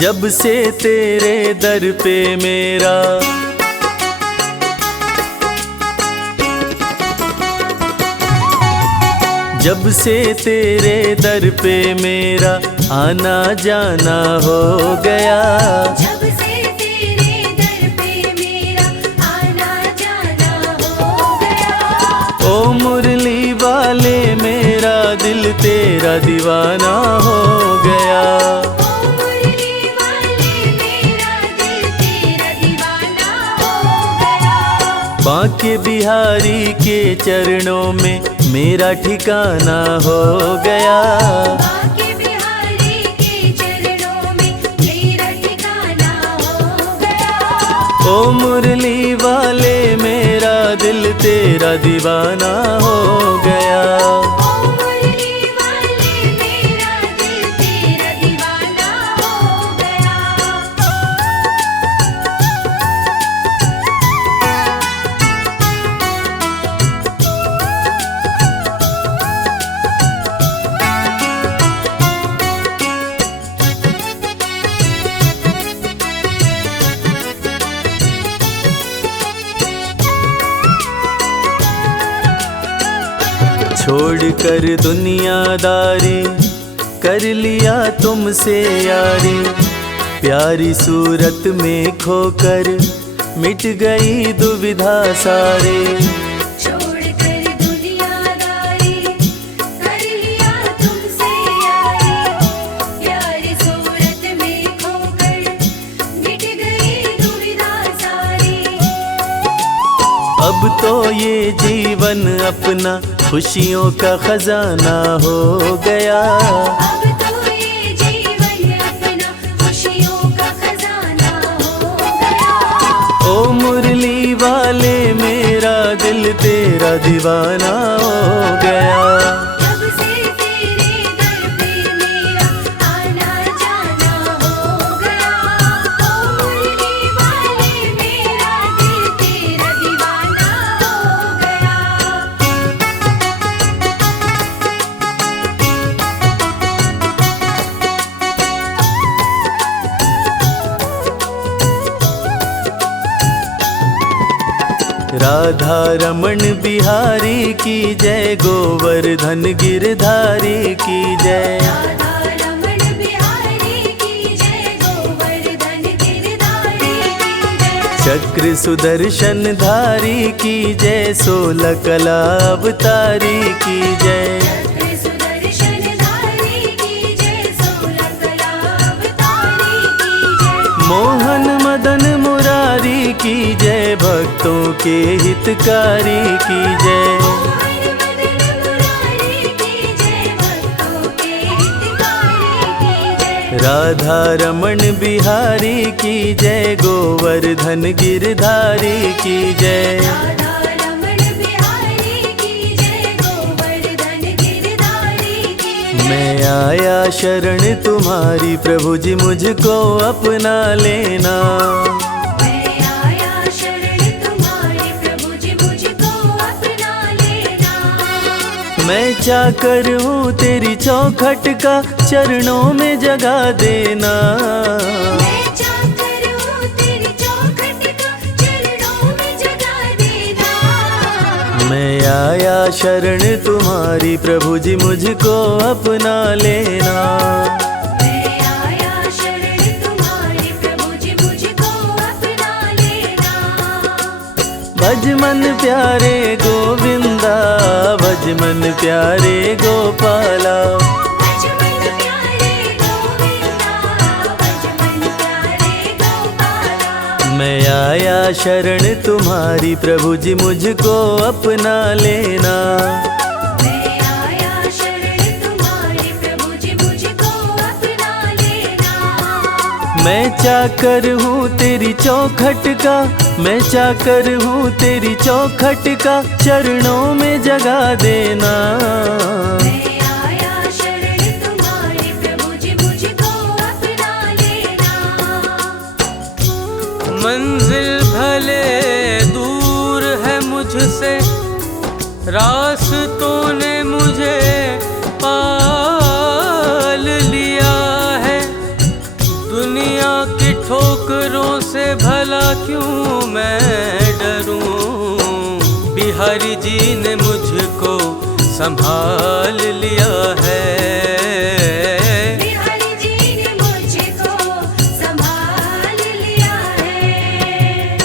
जब से तेरे दर पे मेरा जब से तेरे दर पे मेरा आना जाना हो गया। जब से तेरे दर पे मेरा आना जाना हो गया। ओ मुरली वाले मेरा दिल तेरा दीवाना हो गया। ओ मुरली वाले मेरा दिल तेरा दीवाना हो गया। बांके बिहारी के चरणों में मेरा ठिकाना हो गया। बांके बिहारी के चरणों में मेरा ठिकाना हो गया। ओ मुरली वाले मेरा दिल तेरा दीवाना हो गया। ओ मुरली वाले मेरा दिल तेरा दीवाना हो गया। छोड़कर दुनियादारी कर लिया तुमसे यारी। प्यारी सूरत में खोकर मिट गई दुविधा सारे। छोड़कर दुनियादारी कर लिया तुमसे यारी। प्यारी सूरत में खोकर मिट गई दुविधा सारी। अब तो ये जीवन अपना खुशियों का खजाना हो गया। अब तो ये जीवन अपना खुशियों का खजाना हो गया। ओ मुरली वाले मेरा दिल तेरा दीवाना हो गया। जब से तेरे दर पे मेरा आना जाना हो गया। ओ मुरली वाले मेरा दिल तेरा दीवाना हो गया। राधा रमण बिहारी की जय, गोवर्धन गिरधारी की जय। राधा रमण बिहारी की जय, गोवर्धन गिरधारी की जय। चक्र सुदर्शन धारी की जय, 16 कला अवतारी की जय। चक्र सुदर्शन धारी की जय, 16 कला अवतारी की जय। मोहन मदन मुरारी की जय, भक्तों के हितकारी की जय। मोहन मदन मुरारी की जय, भक्तों के हितकारी की जय। राधा रमण बिहारी की जय, गोवर्धन गिरधारी की जय। राधा रमण बिहारी की जय, गोवर्धन गिरधारी की जय। मैं आया शरण तुम्हारी, प्रभु जी मुझको अपना लेना। मैं आया शरण तुम्हारी, प्रभु जी मुझको अपना लेना। मैं चाकर हूँ तेरी चौखट का, चरणों में जगा देना। मैं चाकर हूँ तेरी चौखट का, चरणों में जगा देना। मैं आया शरण तुम्हारी, प्रभु जी मुझको अपना लेना। मैं आया शरण तुम्हारी, प्रभु जी मुझको अपना लेना। भज मन प्यारे गोविंदा, भज मन प्यारे गोपाला। भज मन प्यारे गोविंदा, भज मन प्यारे गोपाला। मैं आया शरण तुम्हारी, प्रभु जी मुझको अपना लेना। मैं आया शरण तुम्हारी, प्रभु जी मुझको अपना लेना। मैं चाकर हूँ तेरी चौखट का, मैं चाकर हूँ तेरी चौखट का, चरणों में जगा देना। मैं आया शरण तुम्हारी, प्रभु जी मुझको अपना लेना। मंजिल भले दूर है मुझसे, रास्तों ने मुझे पाल लिया है। दुनिया क्यों मैं डरूं, बिहारी जी ने मुझको संभाल लिया है। बिहारी जी ने मुझको संभाल लिया है।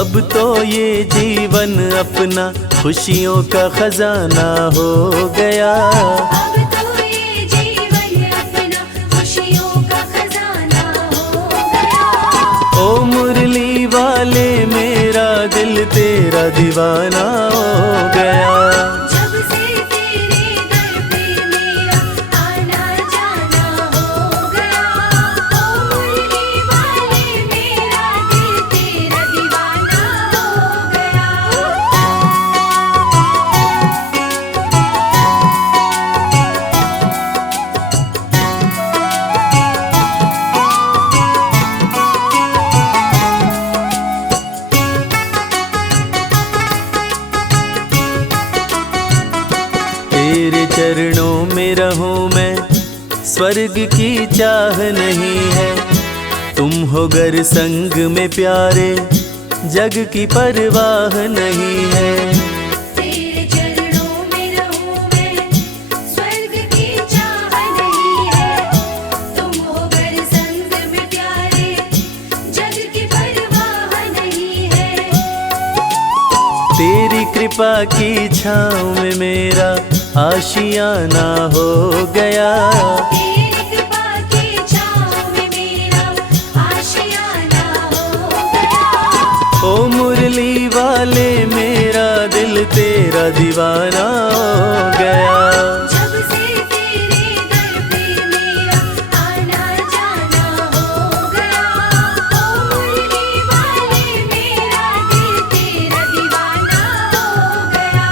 अब तो ये जीवन अपना खुशियों का खजाना हो गया। अब तो ये जीवन अपना खुशियों का खजाना हो गया। ओ मुरली वाले मेरा दिल तेरा दीवाना हो गया। जब से तेरे दर पे मेरा आना जाना हो गया। ओ मुरली वाले मेरा दिल तेरा दीवाना हो गया। तेरे चरणों में रहूं मैं, स्वर्ग की चाह नहीं है। तुम हो गर संग में प्यारे, जग की परवाह नहीं है। तेरे चरणों में रहूं मैं, स्वर्ग की चाह नहीं है। तुम हो गर संग में प्यारे, जग की परवाह नहीं है। तेरी कृपा की छाँव में मेरा आशियाना हो गया। तेरी कृपा की छाँव में मेरा आशियाना हो गया। ओ मुरली वाले मेरा दिल तेरा दीवाना हो गया। जब से तेरे दर पे मेरा आना जाना हो गया। ओ मुरली वाले मेरा दिल तेरा दीवाना हो गया।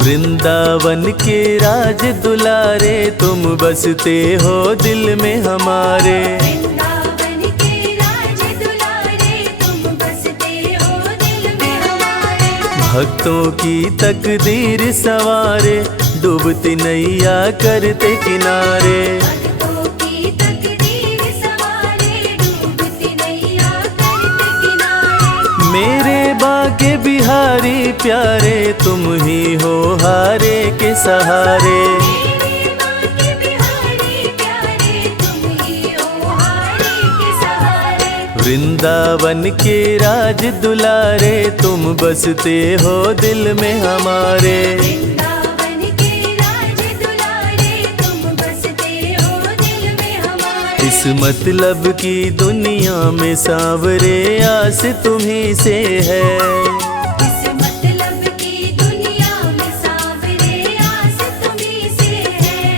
वृंदावन के राज दुलारे, तुम बसते हो दिल में हमारे। वृंदावन के राज दुलारे, तुम बसते हो दिल में हमारे। भक्तों की तकदीर सवारे, डूबती नैया करते किनारे। भक्तों की तकदीर सवारे, डूबती नैया करते किनारे। मेरे बाके बिहारी प्यारे, तुम ही हो हारे के सहारे। मेरे बाके बिहारी प्यारे, तुम ही हो हारे के सहारे। वृंदावन के राज दुलारे, तुम बसते हो दिल में हमारे। वृंदावन के राज दुलारे, तुम बसते हो दिल में हमारे। इस मतलब की दुनिया में सांवरे, आस तुम्ही से है। इस मतलब की दुनिया में सांवरे, आस तुम्ही से है।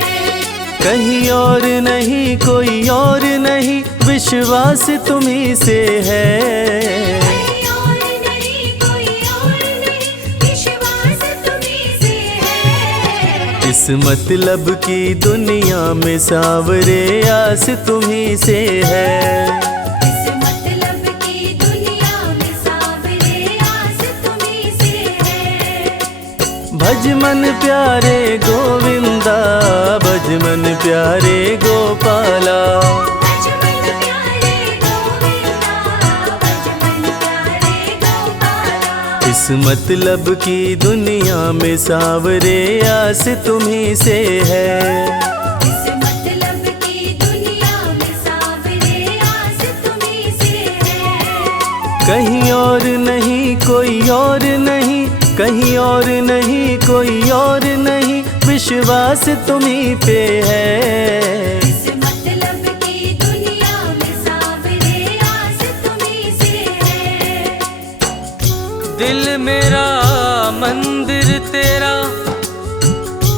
कहीं और नहीं कोई और नहीं, विश्वास तुम्ही से है। कोई और नहीं, कोई और नहीं, विश्वास तुम्ही से है। इस मतलब की दुनिया में सांवरे, आस तुम्ही से है। इस मतलब की दुनिया में सांवरे, आस तुम्ही से है। भज मन प्यारे गोविंदा, भज मन प्यारे गोपाला। भज मन प्यारे गोविंदा, भज मन प्यारे गोपाला। इस मतलब की दुनिया में सांवरे, आस तुम्ही से है। इस मतलब की दुनिया में सांवरे, आस तुम्ही से है। कहीं और नहीं कोई और नहीं, कहीं और नहीं कोई और नहीं, विश्वास तुम्ही पे है। इस मतलब की दुनिया में सांवरे, आस तुम्ही से है। दिल मेरा मंदिर तेरा,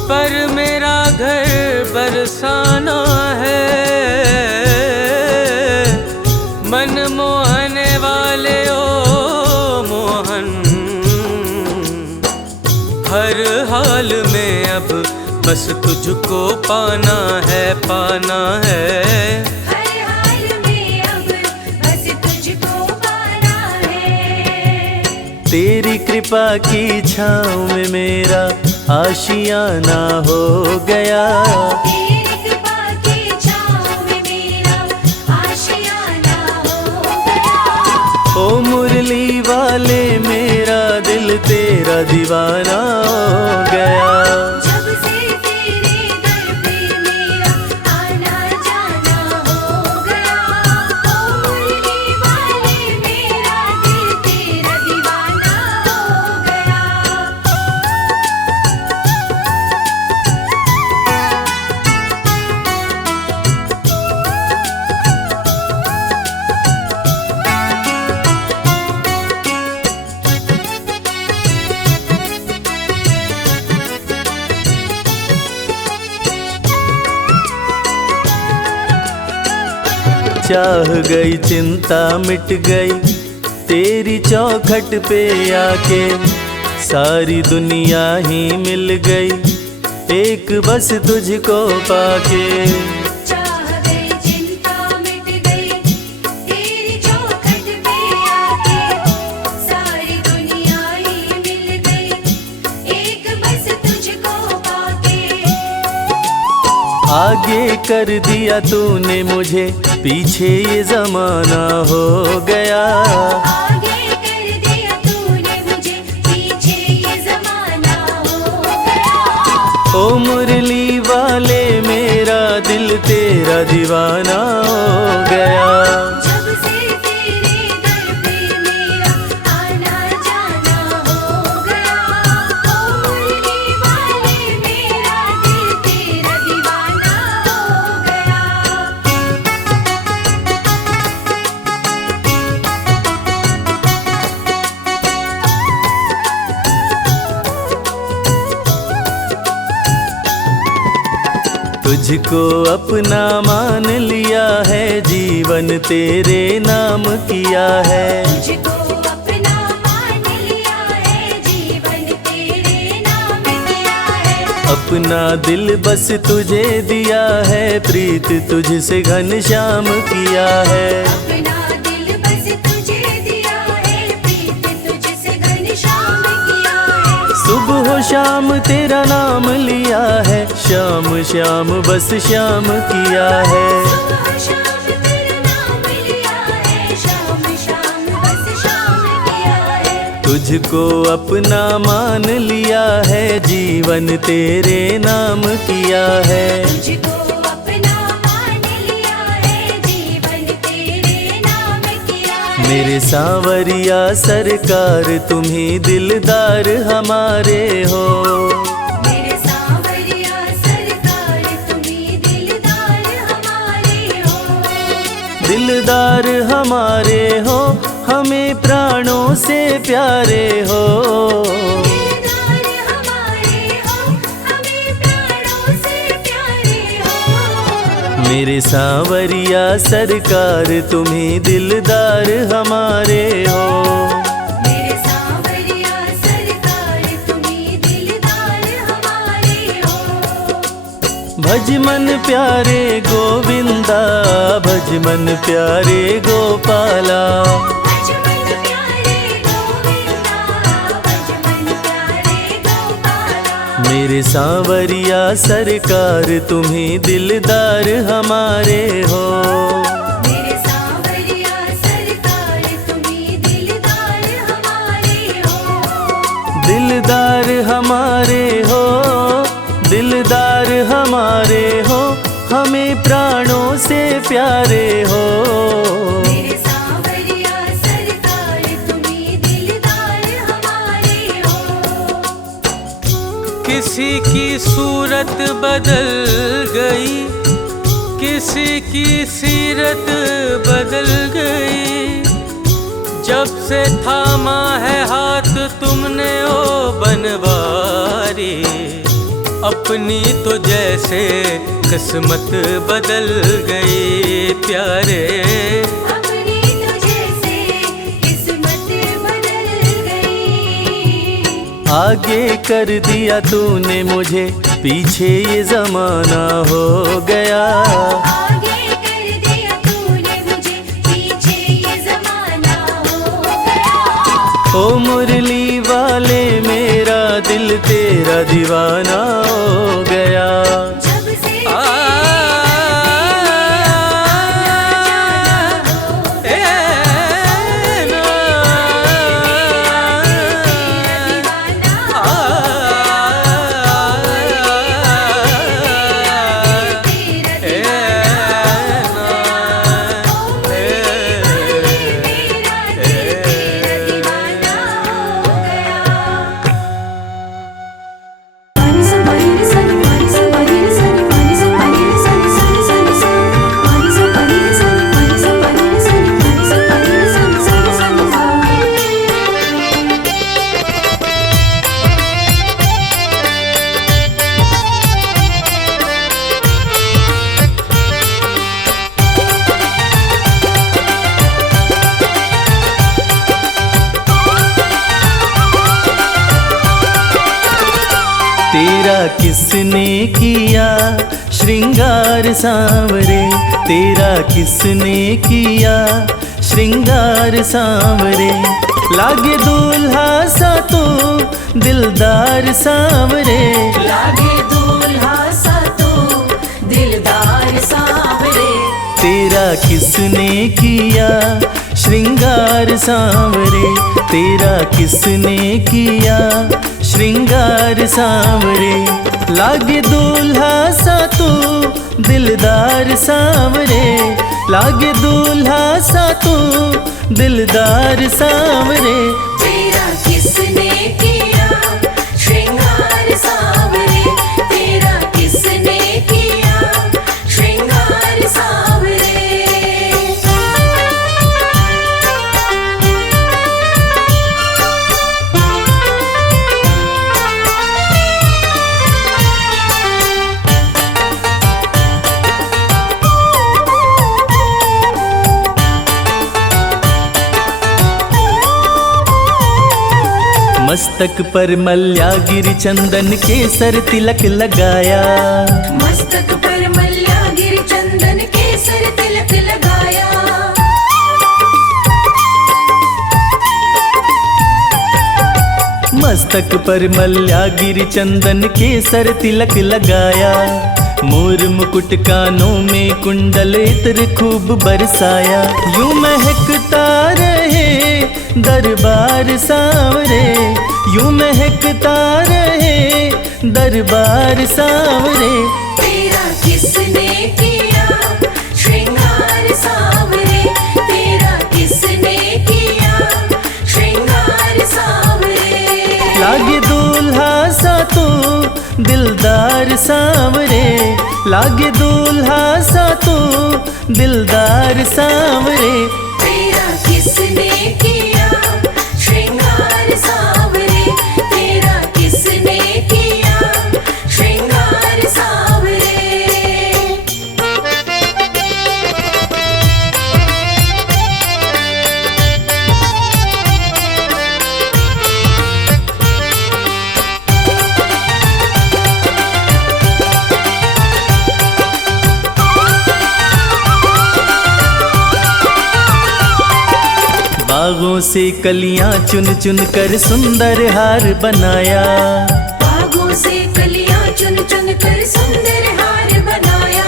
पर मेरा घर बरसाना है। मन मोहने वाले ओ मोहन, हर हाल में अब बस तुझको पाना है, पाना है। हर हाल में अब बस तुझको पाना है। तेरी कृपा की छाँव में मेरा आशियाना हो गया। तेरी कृपा की छाँव में मेरा आशियाना हो गया। ओ मुरली वाले मेरा दिल तेरा दीवाना हो गया। जब से तेरे दर पे मेरा आना जाना हो गया। ओ मुरली वाले मेरा दिल तेरा दीवाना हो गया। चाह गई चिंता मिट गई तेरी चौखट पे आके। सारी दुनिया ही मिल गई एक बस तुझको पाके। चाह गई चिंता मिट गई तेरी चौखट पे आके। सारी दुनिया ही मिल गई एक बस तुझको पाके। आगे कर दिया तूने मुझे पीछे ये जमाना हो गया। आगे कर दिया तूने मुझे पीछे ये जमाना हो गया। ओ मुरली वाले मेरा दिल तेरा दीवाना हो गया। जब से तेरे दर पे मेरा आना जाना हो गया। ओ मुरली वाले मेरा दिल तेरा दीवाना हो गया। तुझको अपना मान लिया है जीवन तेरे नाम किया है। तुझको अपना मान लिया है जीवन तेरे नाम किया है। अपना दिल बस तुझे दिया है प्रीत तुझसे घनश्याम किया है। अपना दिल बस तुझे दिया है प्रीत तुझसे घनश्याम किया है। सुबह हो शाम तेरा नाम लिया है श्याम श्याम बस श्याम किया है। सुबह शाम तेरा नाम लिया है शाम शाम बस शाम किया है। तुझको अपना मान लिया है जीवन तेरे नाम किया है। तुझको अपना मान लिया है जीवन तेरे नाम किया है। मेरे सांवरिया सरकार तुम्ही दिलदार हमारे हो। मेरे सांवरिया सरकार तुम्ही दिलदार हमारे हो। दिलदार हमारे हो हमें प्राणों से प्यारे हो। दिलदार हमारे हो हमें प्राणों से प्यारे हो। मेरे सांवरिया सरकार तुम्ही दिलदार हमारे हो। मेरे सांवरिया सरकार तुम्ही दिलदार हमारे हो। भज मन प्यारे गोविंदा भज मन प्यारे गोपाला। भज मन प्यारे गोविंदा भज मन प्यारे गोपाला। मेरे सांवरिया सरकार तुम्ही दिलदार हमारे हो। मेरे सांवरिया सरकार तुम्ही दिलदार हमारे हो। दिलदार हमारे हो दिलदार हमारे हो हमें प्राणों से प्यारे हो। मेरे सांवरिया सरकार तुम्ही दिलदार हमारे हो। किसी की सूरत बदल गई किसी की सीरत बदल गई। जब से थामा है हाथ तुमने ओ बनवारी। अपनी तो जैसे किस्मत बदल गई प्यारे। अपनी तो जैसे किस्मत बदल गई। आगे कर दिया तूने मुझे पीछे ये जमाना हो गया। आगे कर दिया तूने मुझे पीछे ये जमाना हो गया। ओ मुरली वाले मेरा दिल तेरा दीवाना हो गया। जब से तेरा किसने किया श्रृंगार सांवरे, तेरा किसने किया श्रृंगार सांवरे। लागे दूल्हा सा तू दिलदार सांवरे, लागे दूल्हा सा तू दिलदार सांवरे। तेरा किसने किया श्रृंगार सांवरे, तेरा किसने किया श्रृंगार सांवरे। लागे दूल्हा सा तू दिलदार सांवरे, लागे दूल्हा सा तू दिलदार सांवरे। तेरा किसने किया श्रृंगार सांवरे, तेरा किसने किया श्रृंगार सांवरे। मस्तक पर मल्यागिरी चंदन केसर तिलक लगाया, मस्तक पर मल्यागिरी चंदन केसर तिलक लगाया। मस्तक पर मल्यागिरी चंदन केसर तिलक लगाया। मोर मुकुट कानों में कुंडल इत्र खूब बरसाया। यूं महकता रहे दरबार सांवरे, यूं महकता रहे दरबार सांवरे। तेरा किसने किया श्रृंगार सांवरे, तेरा किसने किया श्रृंगार सांवरे। लागे दूल्हा सा तू दिलदार सांवरे, लागे दूल्हा सा तू दिलदार सांवरे। तेरा किसने किया श्रृंगार सांवरे, तेरा किसने किया श्रृंगार सांवरे। बागों से कलियां चुन चुन कर सुंदर हार बनाया, बागों से कलियां चुन चुन कर सुंदर हार बनाया।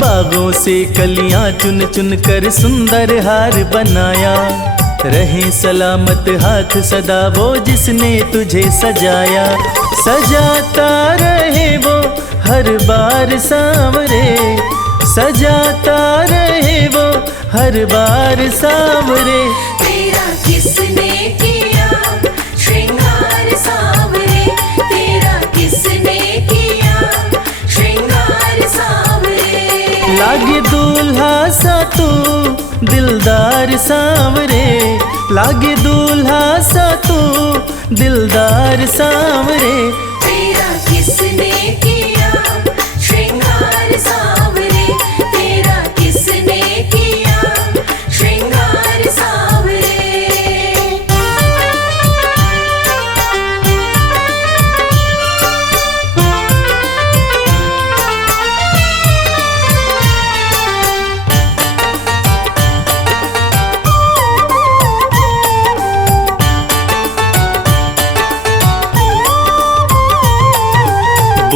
बागों से कलियां चुन चुन कर सुंदर हार बनाया। रहे सलामत हाथ सदा वो जिसने तुझे सजाया, सजाता रहे वो हर बार सांवरे, सजाता रहे वो हर बार सांवरे। तेरा किसने किया श्रृंगार सांवरे, तेरा किसने किया श्रृंगार सांवरे। लागे दूल्हा सा तू दिलदार सांवरे, लागे दूल्हा सा तू दिलदार सांवरे। तेरा किसने किया श्रृंगार सांवरे, तेरा किसने किया श्रृंगार सांवरे।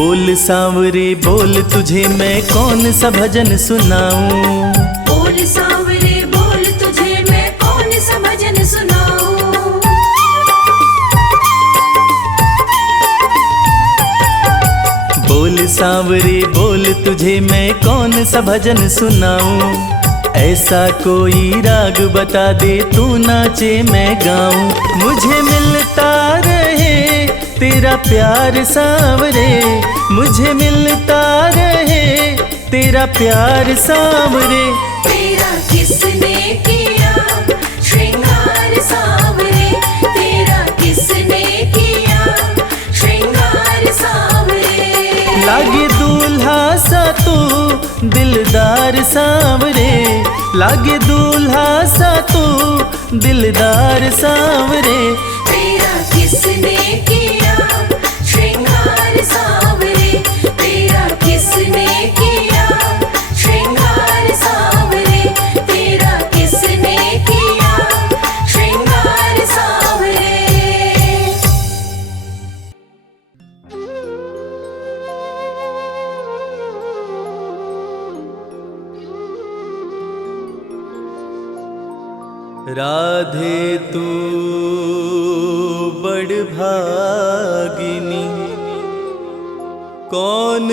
बोल सांवरे बोल तुझे मैं कौन सा भजन सुनाऊं। बोल सांवरे बोल तुझे मैं कौन सा भजन सुनाऊं। बोल सांवरे बोल तुझे मैं कौन सा भजन सुनाऊं। ऐसा कोई राग बता दे तू नाचे मैं गाऊं। मुझे मिलता रहे तेरा प्यार सांवरे, मुझे मिलता रहे तेरा प्यार सांवरे। तेरा किसने किया श्रृंगार सांवरे, तेरा किसने किया श्रृंगार सांवरे। लागे दूल्हा सा तू दिलदार सांवरे, लागे दूल्हा सा तू दिलदार सांवरे। तेरा किसने किया श्रृंगार सांवरे, तेरा किसने किया श्रृंगार सांवरे, तेरा किसने किया श्रृंगार सांवरे। राधे तू बड़ भागिनी, कौन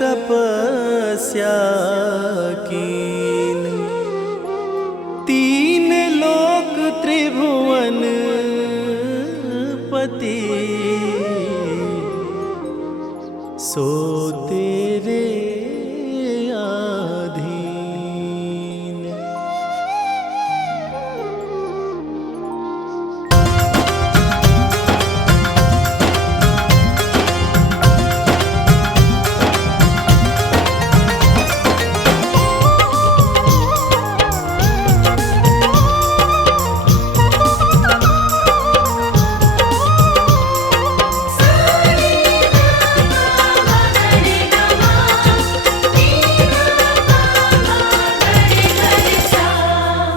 तपस्या कीन। तीन लोक त्रिभुवन पति, सो तेरे आधीन।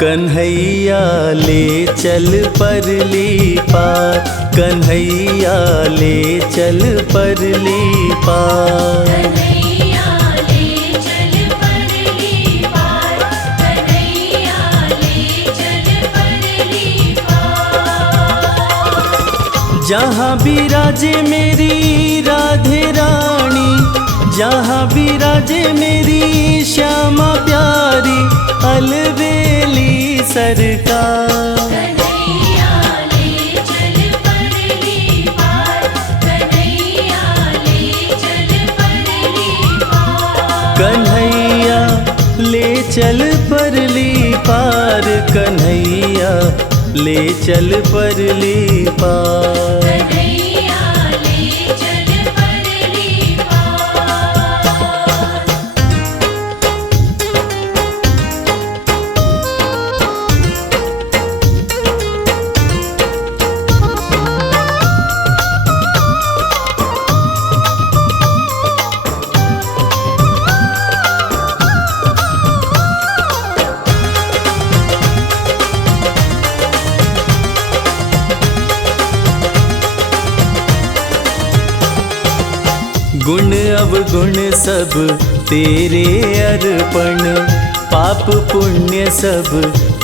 कन्हैया ले चल परली पार, कन्हैया ले चल परली पार। कन्हैया ले चल परली पार, कन्हैया ले चल परली पार। जहाँ विराजे मेरी राधे रानी, जहाँ विराजे मेरी श्यामा प्यारी, अलबेली सरकार। कन्हैया ले चल परली पार, कन्हैया ले चल परली पार। कन्हैया ले चल परली पार, कन्हैया ले चल परली पार। कन्हैया ले चल परली पार। गुण अवगुण सब तेरे अर्पण, पाप पुण्य सब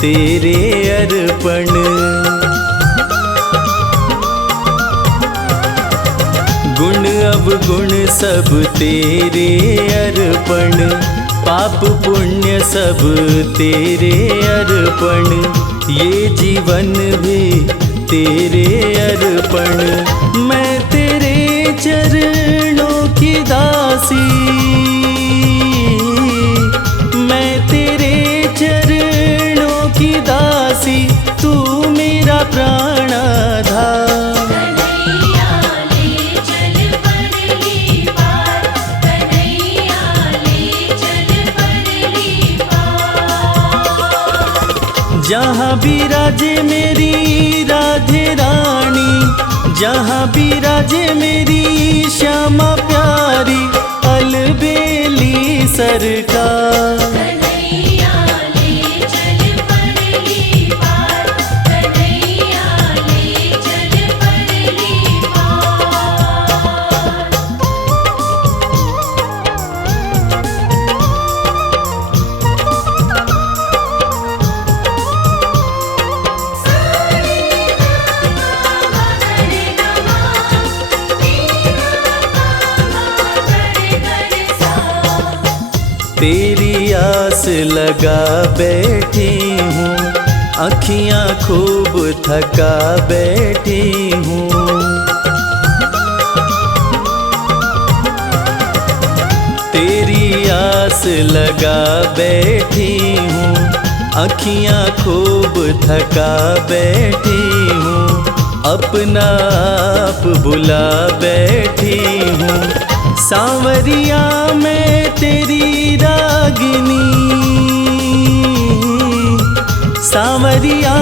तेरे अर्पण। गुण अवगुण सब तेरे अर्पण, पाप पुण्य सब तेरे अर्पण। ये जीवन भी तेरे अर्पण, मैं तेरे चरणों की दासी, मैं तेरे चरणों की दासी, तू मेरा प्राणाधार। कन्हैया ले चल परली पार, कन्हैया ले चल परली पार। जहाँ विराजे मेरी राधे रानी, जहाँ विराजे मेरी श्यामा प्यारी, अलबेली सरकार। कन्हैया ले चल परली पार, कन्हैया ले चल परली पार। तेरी आस लगा बैठी हूँ, अखियाँ खूब थका बैठी हूँ। तेरी आस लगा बैठी हूँ, अखियाँ खूब थका बैठी हूँ। अपना आप बुला बैठी हूँ, सांवरिया मैं तेरी रागिनी। सांवरिया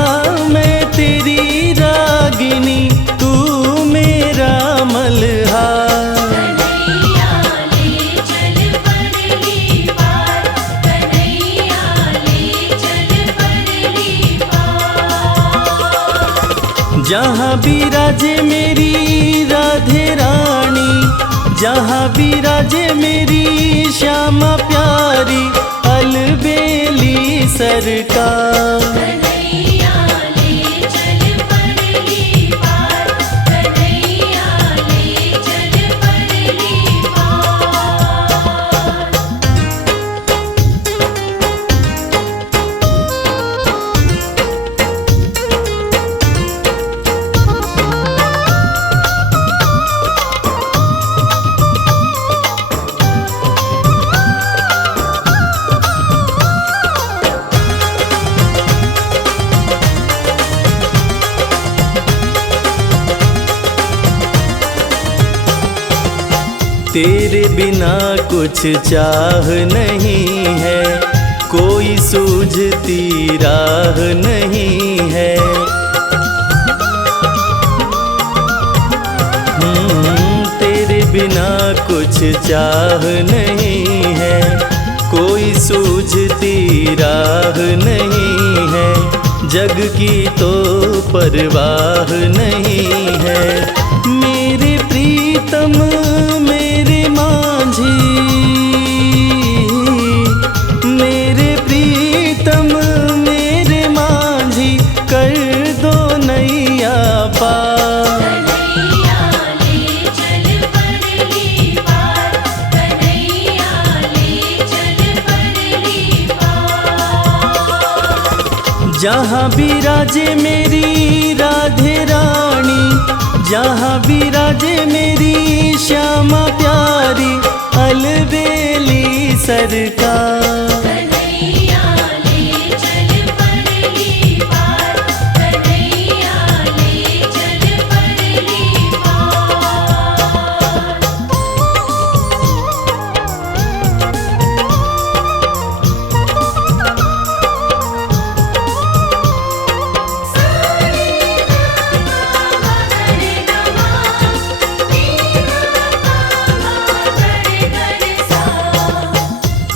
मैं तेरी रागिनी, तू मेरा मल्हार। कन्हैया ले चल परली पार, कन्हैया ले चल परली पार। जहाँ बिराजे मेरी राधे रानी, जहाँ बिराजे मेरी श्यामा प्यारी, अलबेली सरकार। कन्हैया ले चल परली पार, कन्हैया ले चल परली पार। तेरे बिना कुछ चाह नहीं है, कोई सूझती राह नहीं है। तेरे बिना कुछ चाह नहीं है, कोई सूझती राह नहीं है। जग की तो परवाह नहीं है। मेरे प्रीतम मेरे माझी, मेरे प्रीतम मेरे माझी, कर दो नैया पार। कन्हैया ले चल परली पार, कन्हैया ले चल परली पार। जहाँ बिराजे मेरी राधे रानी, जहाँ बिराजे मेरी श्यामा प्यारी, अलबेली सरकार। कन्हैया ले चल परली पार, कन्हैया ले चल परली पार।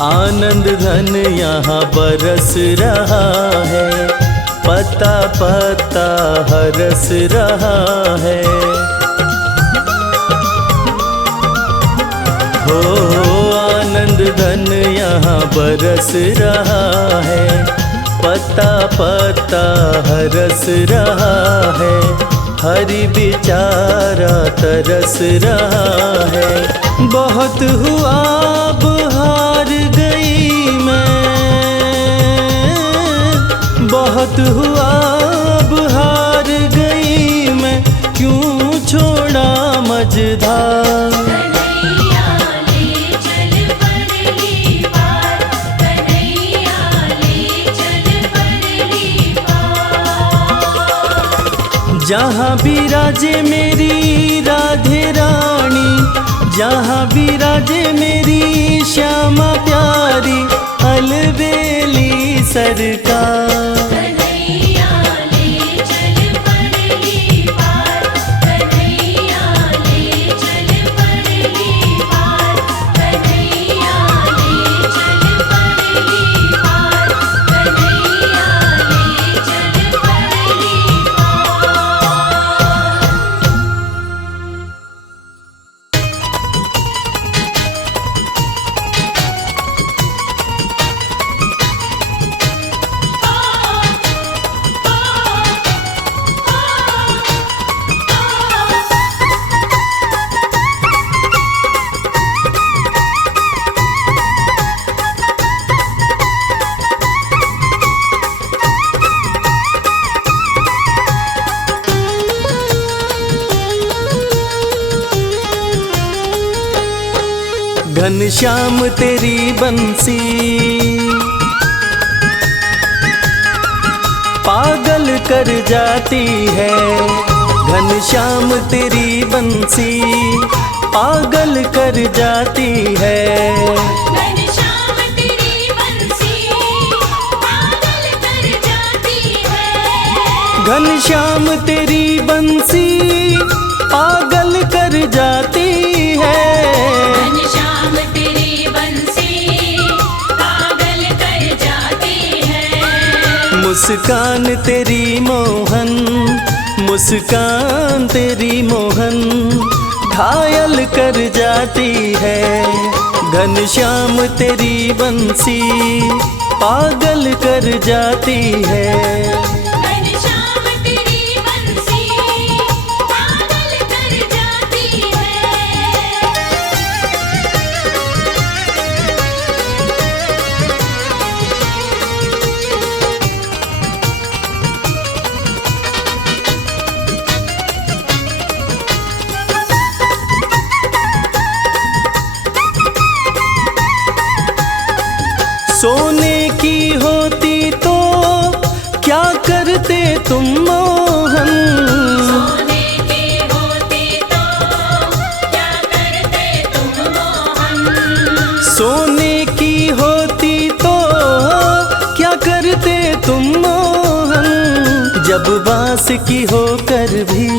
आनंद धन यहाँ बरस रहा है, पता पता हरस रहा है। हो आनंद धन यहाँ बरस रहा है, पता पता हरस रहा है। हरि बेचारा तरस रहा है। बहुत हुआ अब हार गई मैं, बहुत हुआ अब हार गई मैं, क्यों छोड़ा मझधार। कन्हैया ले चल परली पार, कन्हैया ले चल परली पार। जहाँ बिराजे मेरी राधे रानी, जहाँ बिराजे मेरी श्यामा प्यारी, अलबेली सरकार। कन्हैया ले चल परली पार, कन्हैया ले चल परली पार, कन्हैया ले चल परली पार, कन्हैया ले चल परली पार। घनश्याम तेरी बंसी पागल कर जाती है। घनश्याम तेरी बंसी पागल कर जाती है। घनश्याम तेरी बंसी पागल कर जाती है। घनश्याम तेरी बंसी पागल कर जाती है। घनश्याम तेरी बंसी पागल कर जाती है। मुस्कान तेरी मोहन, मुस्कान तेरी मोहन घायल कर जाती है। घनश्याम तेरी बंसी पागल कर जाती है। घनश्याम तेरी बंसी पागल कर जाती है। सोने की होती तो क्या करते तुम मोहन। सोने की होती तो क्या करते तुम मोहन। सोने की होती तो क्या करते तुम मोहन। जब बांस की होकर भी,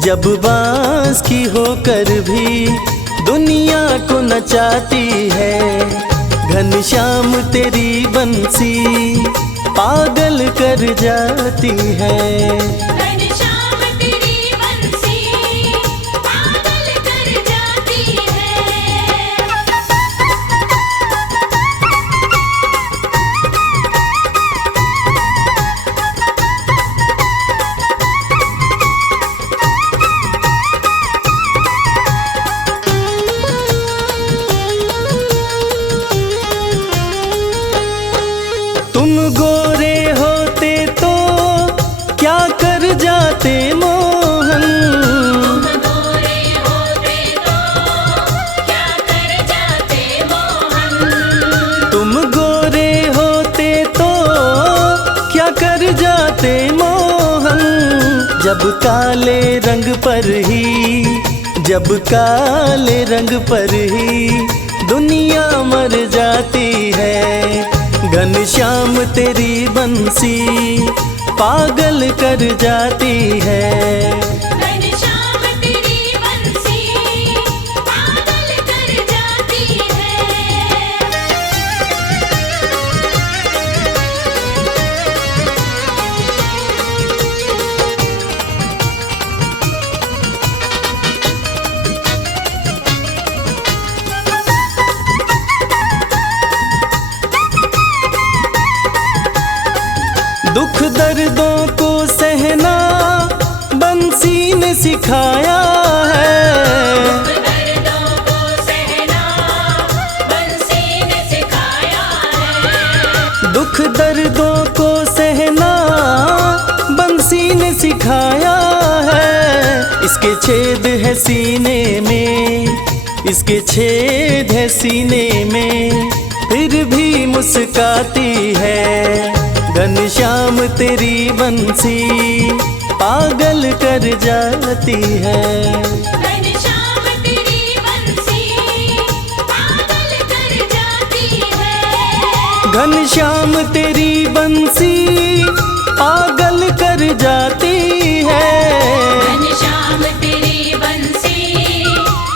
जब बांस की होकर भी दुनिया को नचाती है। घनश्याम तेरी बंसी पागल कर जाती है। घनश्याम तेरी बंसी पागल कर जाती है। तुम गोरे होते तो क्या कर जाते मोहन। तुम गोरे होते तो क्या कर जाते मोहन। तुम गोरे होते तो क्या कर जाते मोहन। जब काले रंग पर ही, जब काले रंग पर ही दुनिया मर जाती है। घनश्याम तेरी बंसी पागल कर जाती है। घनश्याम तेरी बंसी पागल कर जाती है। दुख दर्दों को सहना बंसी ने सिखाया है। दर्दों को सहना बंसी ने सिखाया है। दुख दर्दों को सहना बंसी ने सिखाया है। इसके छेद है सीने में, इसके छेद है सीने में फिर भी मुस्काती है। घनश्याम तेरी बंसी पागल कर जाती है। घनश्याम तेरी बंसी पागल कर जाती है। घनश्याम तेरी बंसी पागल कर जाती है। घनश्याम तेरी बंसी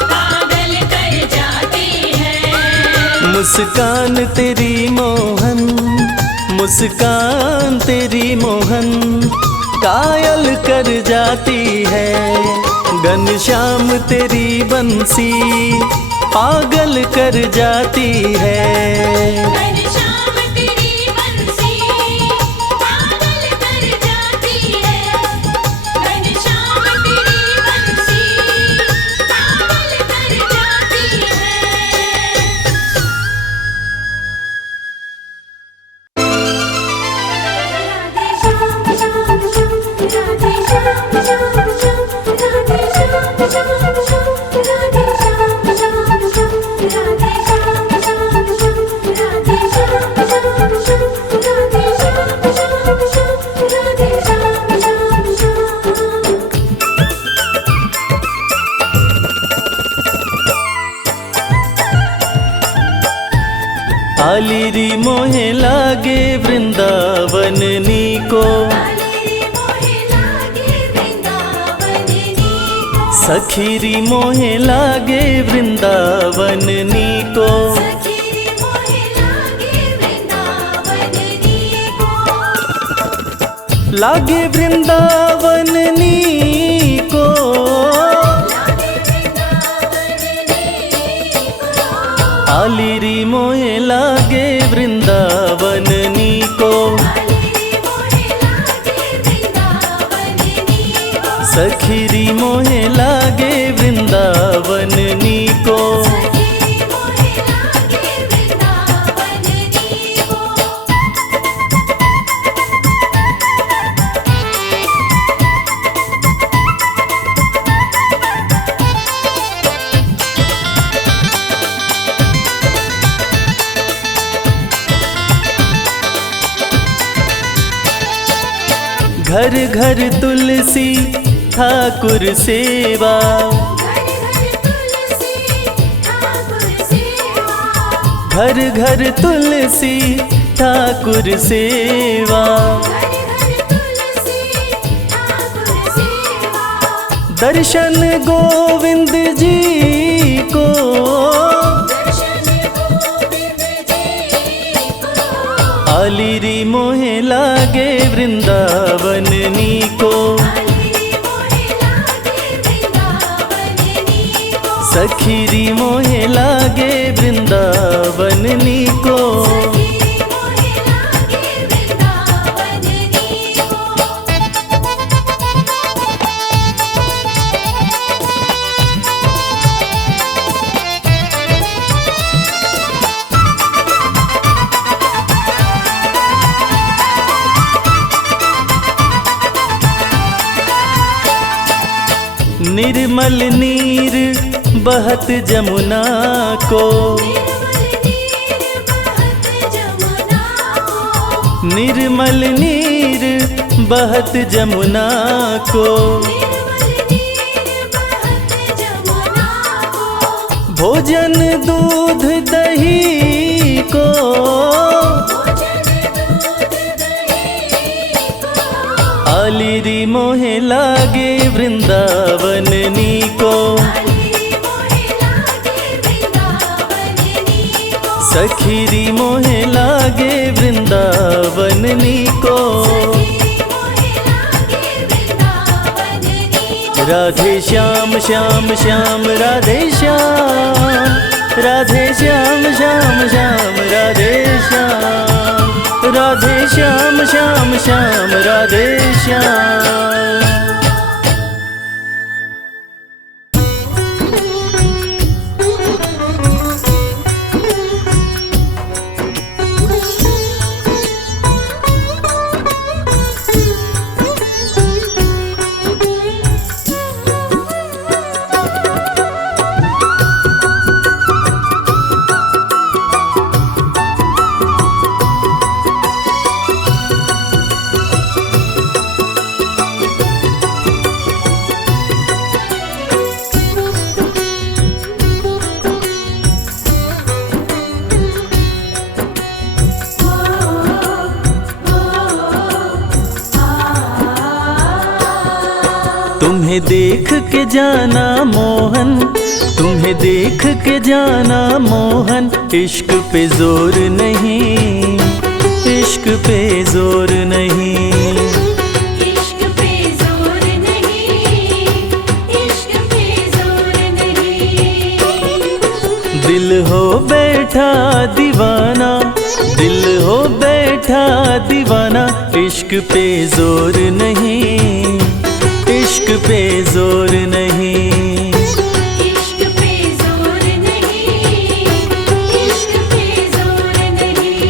पागल कर जाती है। मुस्कान तेरी मोहन, मुस्कान तेरी मोहन कायल कर जाती है। घनश्याम तेरी बंसी पागल कर जाती है। घनश्याम तेरी बंसी पागल कर जाती है। घनश्याम तेरी बंसी पागल कर जाती है। राधे आलिरी मोहे लागे वृंदावन नीको, आलिरी मोहे लागे वृंदावन नीको, सखीरी मोहे लागे वृंदावन नीको, सखीरी मोहे लागे वृंदावन नीको, लागे वृंदावन नीको, लागे वृंदावन नीको, आलिरी मोहे लागे वृंदावन नीको, आलिरी मोहे लागे वृंदावन नीको, सखीरी मोहे लागे वृंदावन नीको। सखीरी मोहे लागे वृंदावन नीको। घर घर तुलसी ठाकुर सेवा, घर घर तुलसी ठाकुर सेवा, घर घर तुलसी ठाकुर सेवा, घर घर तुलसी ठाकुर सेवा, दर्शन गोविंद जी को, दर्शन गोविंद जी को, आलिरी मोहे लागे वृंदावन नीको, आलिरी मोहे लागे वृंदावन नीको, सखीरी मोहे लागे वृंदावन नीको। सखीरी मोहे लागे वृंदावन नीको। निर्मल नीर बहत जमुना को, निर्मल नीर बहत जमुना को, निर्मल नीर बहत जमुना को, निर्मल नीर बहत जमुना को, भोजन दूध दही को, भोजन दूध दही को, आलिरी मोहे लागे वृंदावन नीको, आलिरी मोहे लागे वृंदावन नीको, सखीरी मोहे लागे वृंदावन नीको। सखीरी मोहे लागे वृंदावन नीको। राधे श्याम श्याम श्याम राधे श्याम, राधे श्याम श्याम श्याम राधे श्याम, राधे श्याम श्याम श्याम राधे श्याम। तुम्हें देख के जाना मोहन, तुम्हें देख के जाना मोहन, इश्क पे जोर नहीं, इश्क पे जोर नहीं, इश्क पे जोर नहीं, इश्क पे जोर नहीं। दिल हो बैठा दीवाना, दिल हो बैठा दीवाना, इश्क पे जोर नहीं, इश्क पे जोर नहीं। इश्क पे जोर नहीं, इश्क पे जोर नहीं।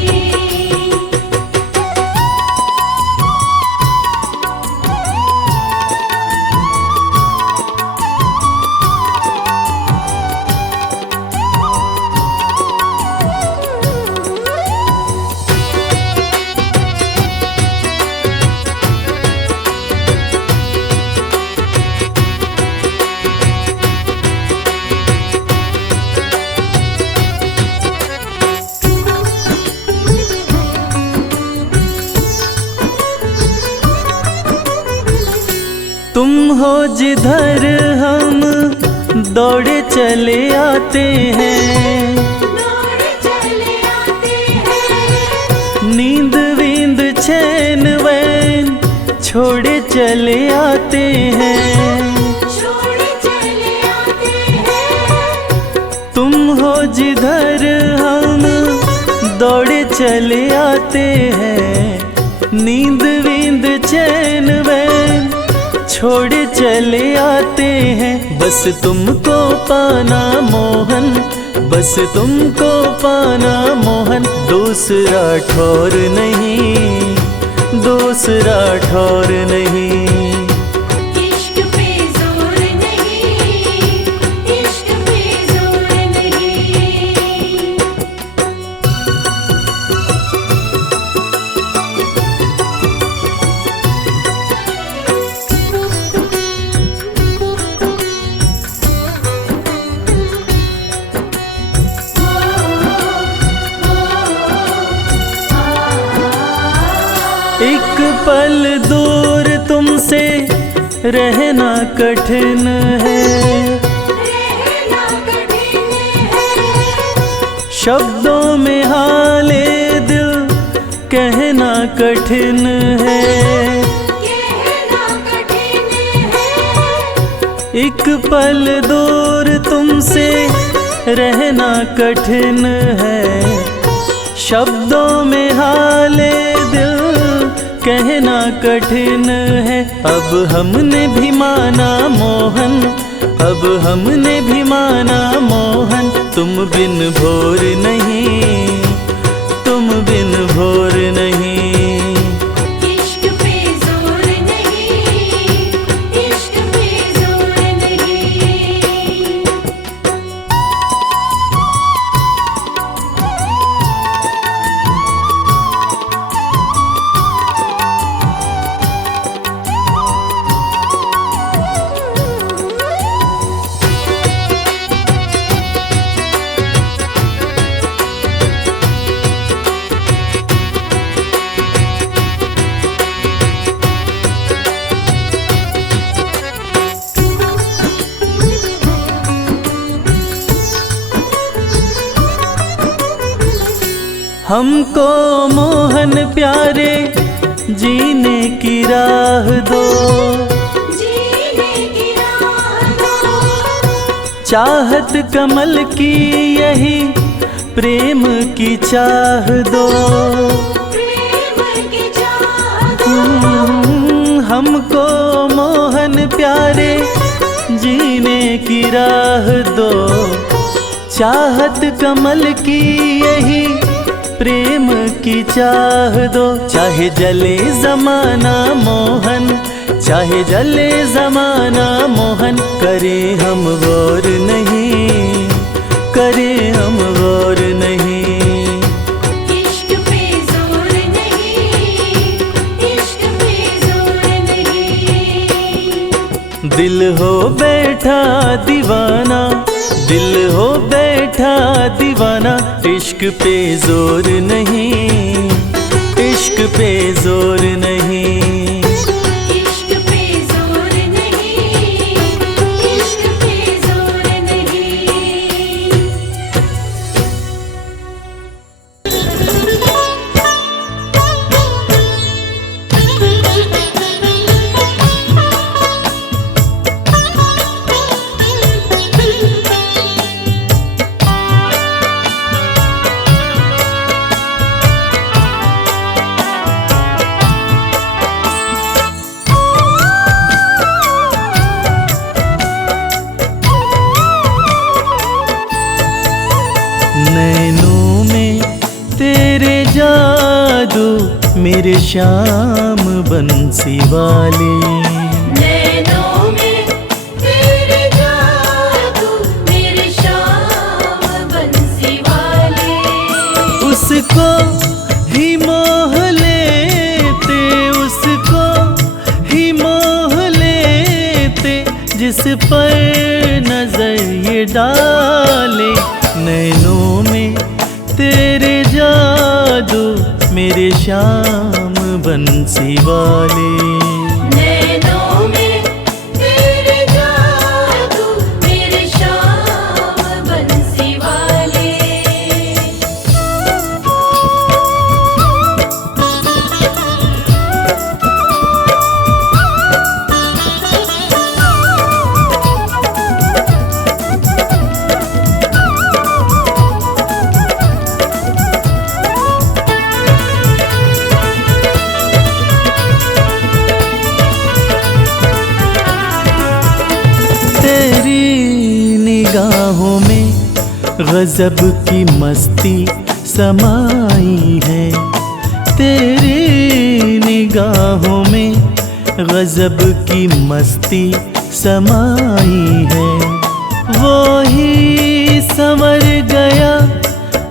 हो जिधर हम दौड़े चले आते हैं, दौड़े चले आते हैं। नींद वींद चैन वैन छोड़े चले आते हैं। छोड़े चले आते हैं। तुम हो जिधर हम दौड़े चले आते हैं, नींद वींद चैन वैन छोड़े चले आते हैं। बस तुमको पाना मोहन, बस तुमको पाना मोहन, दूसरा ठौर नहीं, दूसरा ठौर नहीं। इश्क पे जोर नहीं, इश्क पे जोर नहीं। एक पल दूर तुमसे रहना कठिन है, रहना कठिन है। शब्दों में हाले दिल कहना कठिन है। कहना कठिन है। एक पल दूर तुमसे रहना कठिन है, शब्दों में हाले दिल कहना कठिन है। अब हमने भी माना मोहन, अब हमने भी माना मोहन, तुम बिन भोर नहीं, तुम बिन भोर नहीं। इश्क पे जोर नहीं, इश्क पे जोर नहीं। हमको मोहन प्यारे जीने की राह दो, जीने की राह दो। चाहत कमल की यही प्रेम की चाह दो। प्रेम की चाह दो। हमको मोहन प्यारे जीने की राह दो, चाहत कमल की यही प्रेम की चाह दो। चाहे जले जमाना मोहन, चाहे जले जमाना मोहन, करे हम गौर नहीं, करे हम गौर नहीं। इश्क पे जोर नहीं, इश्क पे जोर नहीं। दिल हो बैठा दीवाना, दिल हो बैठा दीवाना, इश्क पे जोर नहीं, इश्क पे जोर नहीं। इश्क पे जोर नहीं, इश्क पे जोर नहीं। नैनों में तेरे जादू मेरे श्याम बंसी वाले, नैनों में तेरे जादू मेरे श्याम बंसी वाले। उसको ही मोह लेते, उसको ही मोह लेते, जिस पर नजर ये डाले। नैनों में तेरे जादू मेरे श्याम बंसी वाले, नैनों में निगाहों में गजब की मस्ती समाई है। तेरी निगाहों में गजब की मस्ती समाई है। वो ही संवर गया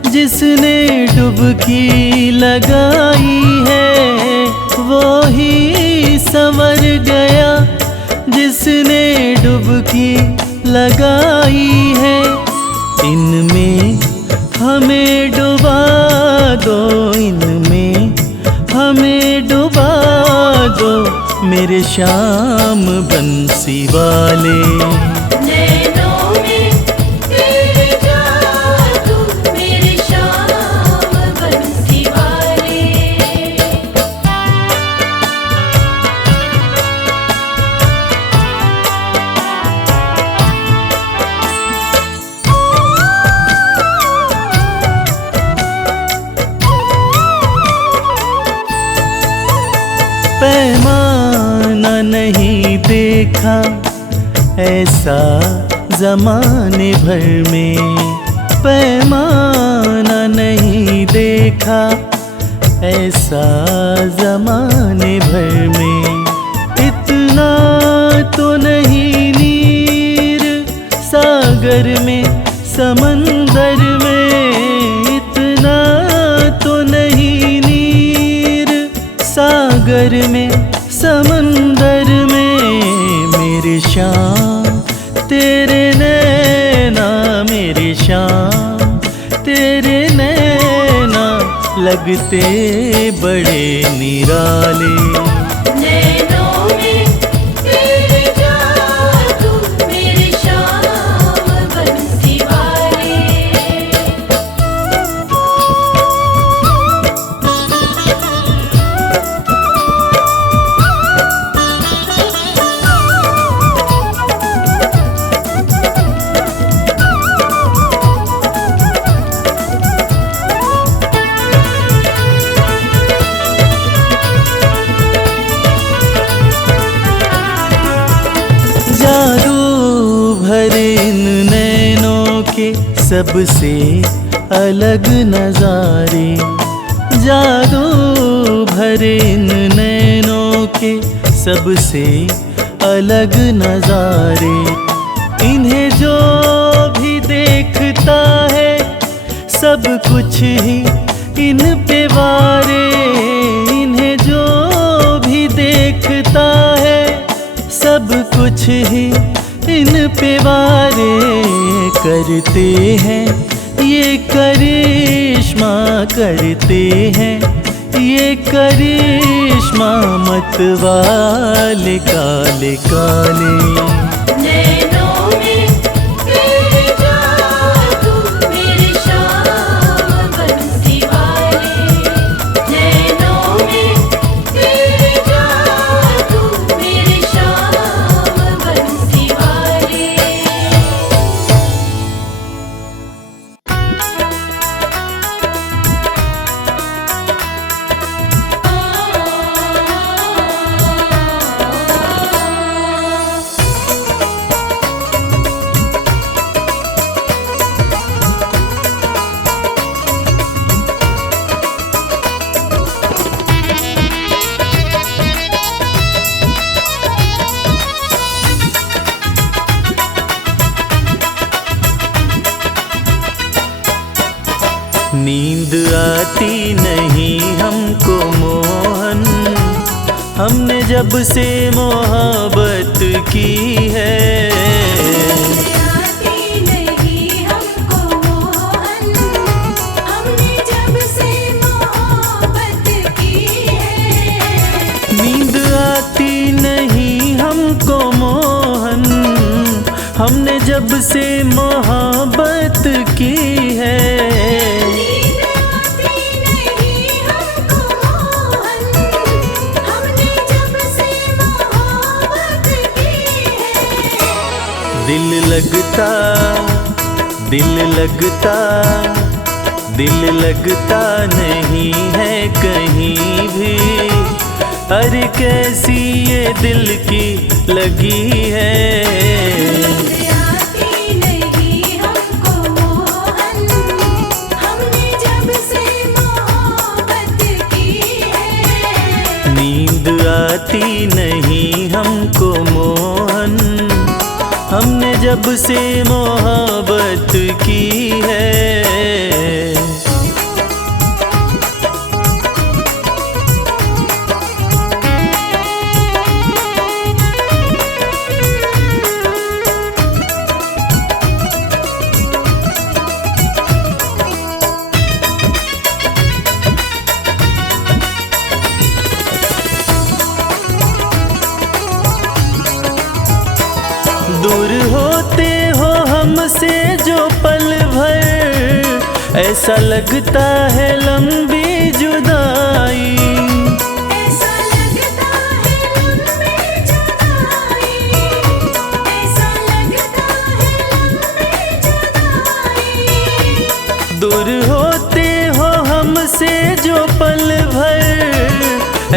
जिसने डुबकी लगाई है। वो ही संवर गया जिसने डुबकी लगाई है। इनमें हमें डुबा दो, इनमें हमें डुबा दो मेरे श्याम बंसी वाले। नैनों में तेरे जादू मेरे श्याम बंसी वाले। पैमाना नहीं देखा ऐसा ज़माने भर में। पैमाना नहीं देखा ऐसा ज़माने भर में। इतना तो नहीं नीर सागर में समंदर में। इतना तो नहीं नीर सागर में समंदर में। मेरे श्याम तेरे नैना, मेरे श्याम तेरे नैना लगते बड़े निराले। नैनों में तेरे जादू मेरे श्याम बंसी वाले। जादू भरे इन नैनों के सबसे अलग नजारे। जादू भरे इन नैनों के सबसे अलग नजारे। इन्हें जो भी देखता है सब कुछ ही इन पे वारे। इन्हें जो भी देखता है सब कुछ ही इन पे वारे। करते हैं ये करिश्मा, करते हैं ये करिश्मा मत वाले काले काले। नैनों में तेरे जादू मेरे श्याम बंसी वाले। नैनों में तेरे जादू मेरे श्याम बंसी वाले। नींद आती नहीं हमको मोहन, हमने जब से मोहब्बत की है। आती नहीं हमको मोहन, हमने जब से मोहब्बत की है। नींद आती नहीं हमको मोहन, हमने जब से मोहब्बत की है। दिल लगता, दिल लगता, दिल लगता नहीं है कहीं भी। अरे कैसी ये दिल की लगी है। आती नहीं हमको आती नहीं हमको मोहन, हमने जब से मोहब्बत की है। दूर होते हो हमसे जो पल भर, ऐसा लगता है लंबी जुदाई। ऐसा लगता है लंबी जुदाई, ऐसा लगता है लंबी जुदाई। दूर होते हो हमसे जो पल भर,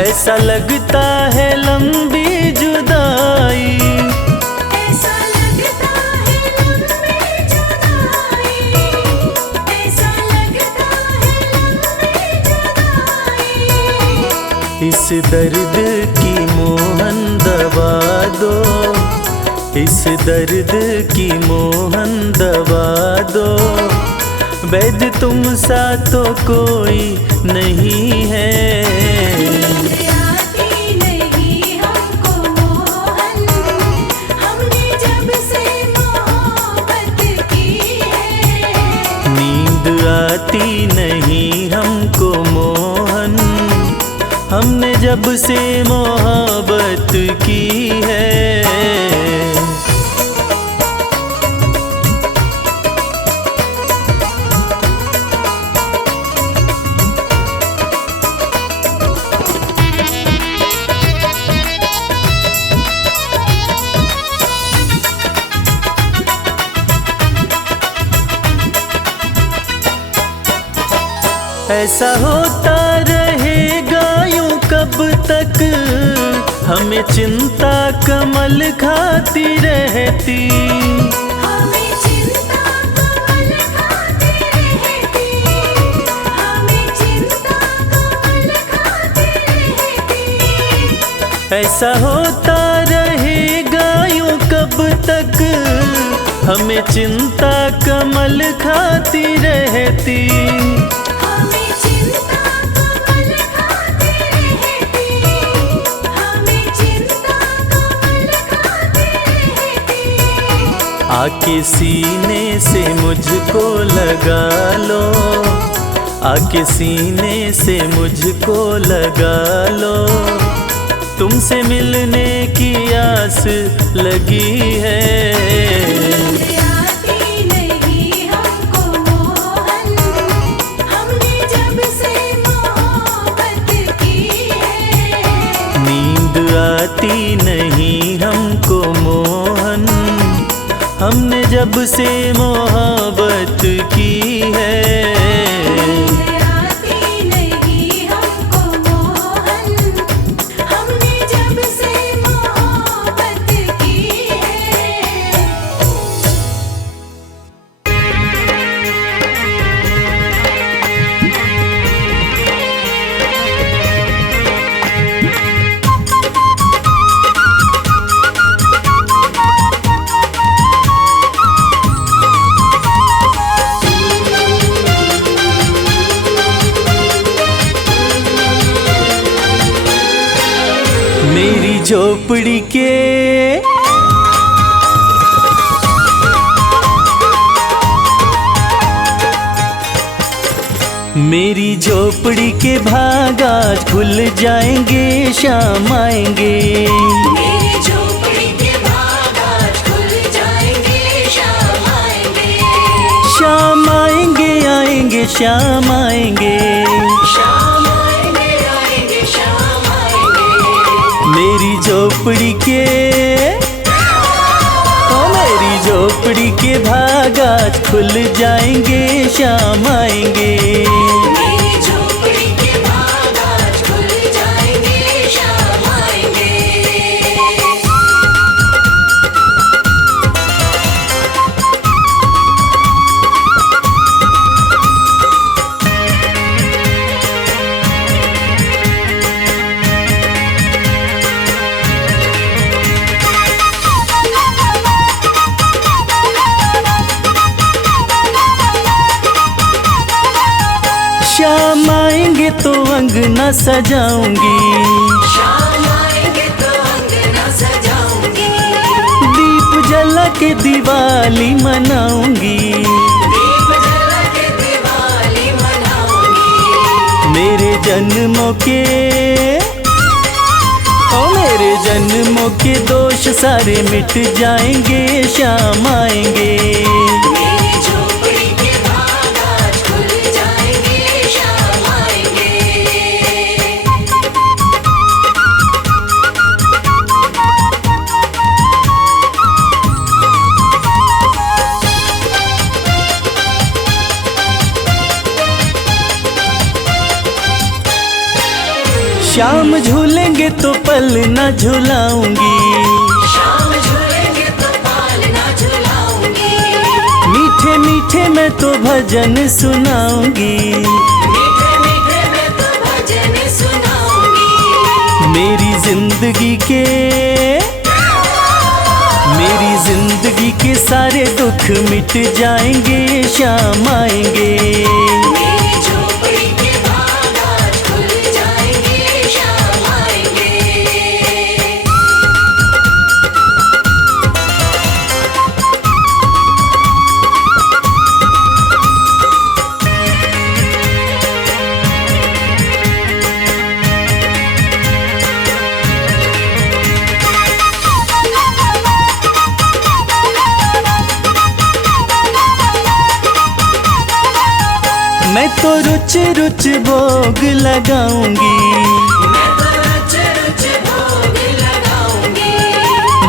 ऐसा लगता है लंबी जुदाई। इस दर्द की मोहन दवा दो, इस दर्द की मोहन दवा दो, वैद्य तुम सा तो कोई नहीं है। आती नहीं हमको मोहन, हमने जब से मोहब्बत की है। नींद आती नहीं हमको मोहन, हमने जब से मोहब्बत की है। ऐसा होता रहेगा यूं कब तक, हमें चिंता कमल खाती रहती। हमें चिंता कमल खाती रहती, हमें चिंता कमल खाती रहती। ऐसा होता रहेगा यूं कब तक, हमें चिंता कमल खाती रहती। हमें चिंता कमल खाती रहती, हमें चिंता कमल खाती रहती। आके सीने से मुझको लगा लो, आके सीने से मुझको लगा लो, तुमसे मिलने की आस लगी है। आती नहीं हमको मोहन, हमने जब से मोहब्बत की है। नींद आती नहीं हमको मोहन, हमने जब से मोहब्बत की है। आती नहीं हमको मोहन, हमने जब से मोहब्बत की है। मेरी झोपड़ी के मेरी झोपड़ी के भाग आज खुल जाएंगे, शाम आएंगे। मेरी झोपड़ी के भाग आज खुल जाएंगे, शाम आएंगे। शाम आएंगे, आएंगे शाम आएंगे। शाम आएंगे, आएंगे शाम आएंगे। मेरी झोपड़ी के मेरी झोपड़ी के भाग आज खुल जाएंगे, शाम आएंगे। मेरी झोपड़ी के भाग आज खुल जाएंगे, शाम आएंगे। आएंगे तो अंगना सजाऊंगी, शाम आएंगे तो अंगना सजाऊंगी, दीप जला के दिवाली मनाऊंगी, दीप जला के दिवाली मनाऊंगी। मेरे जन्मों के मेरे जन्मों के दोष सारे मिट जाएंगे, शाम आएंगे। मेरी झोपड़ी के भाग आज खुल जाएंगे, शाम आएंगे। शाम झूलेंगे तो पल न झुलाऊंगी, शाम झूलेंगे तो पाल ना झुलाऊंगी, मीठे मीठे मैं तो भजन सुनाऊंगी, मीठे मीठे मैं तो भजन सुनाऊंगी। मेरी जिंदगी के सारे दुख मिट जाएंगे, शाम आएंगे। मेरी झोपड़ी के भाग आज खुल जाएंगे, शाम आएंगे। मैं तो रुच रुच भोग लगाऊंगी, मैं तो रुच रुच भोग लगाऊंगी,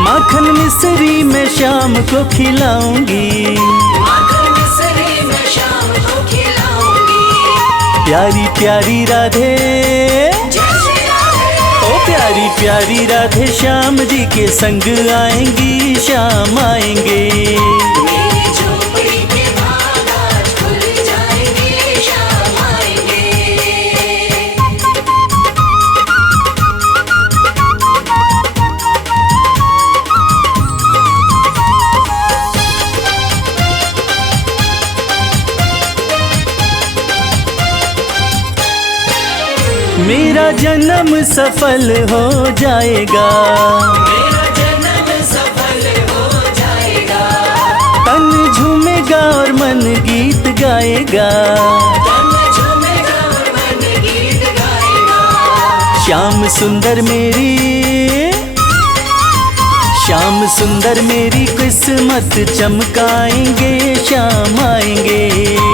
माखन मिश्री मैं शाम को खिलाऊंगी, माखन मिश्री मैं शाम को खिलाऊंगी। प्यारी प्यारी राधे, जय श्री राधे, ओ प्यारी प्यारी राधे श्याम जी के संग आएंगी, शाम आएंगे। मेरी झोपड़ी के भाग आज खुल जाएंगे, शाम आएंगे। मेरा जन्म सफल हो जाएगा, मेरा जन्म सफल हो जाएगा, तन झूमेगा और मन गीत गाएगा, तन झूमेगा और मन गीत गाएगा। श्याम सुंदर मेरी किस्मत चमकाएंगे, शाम आएंगे।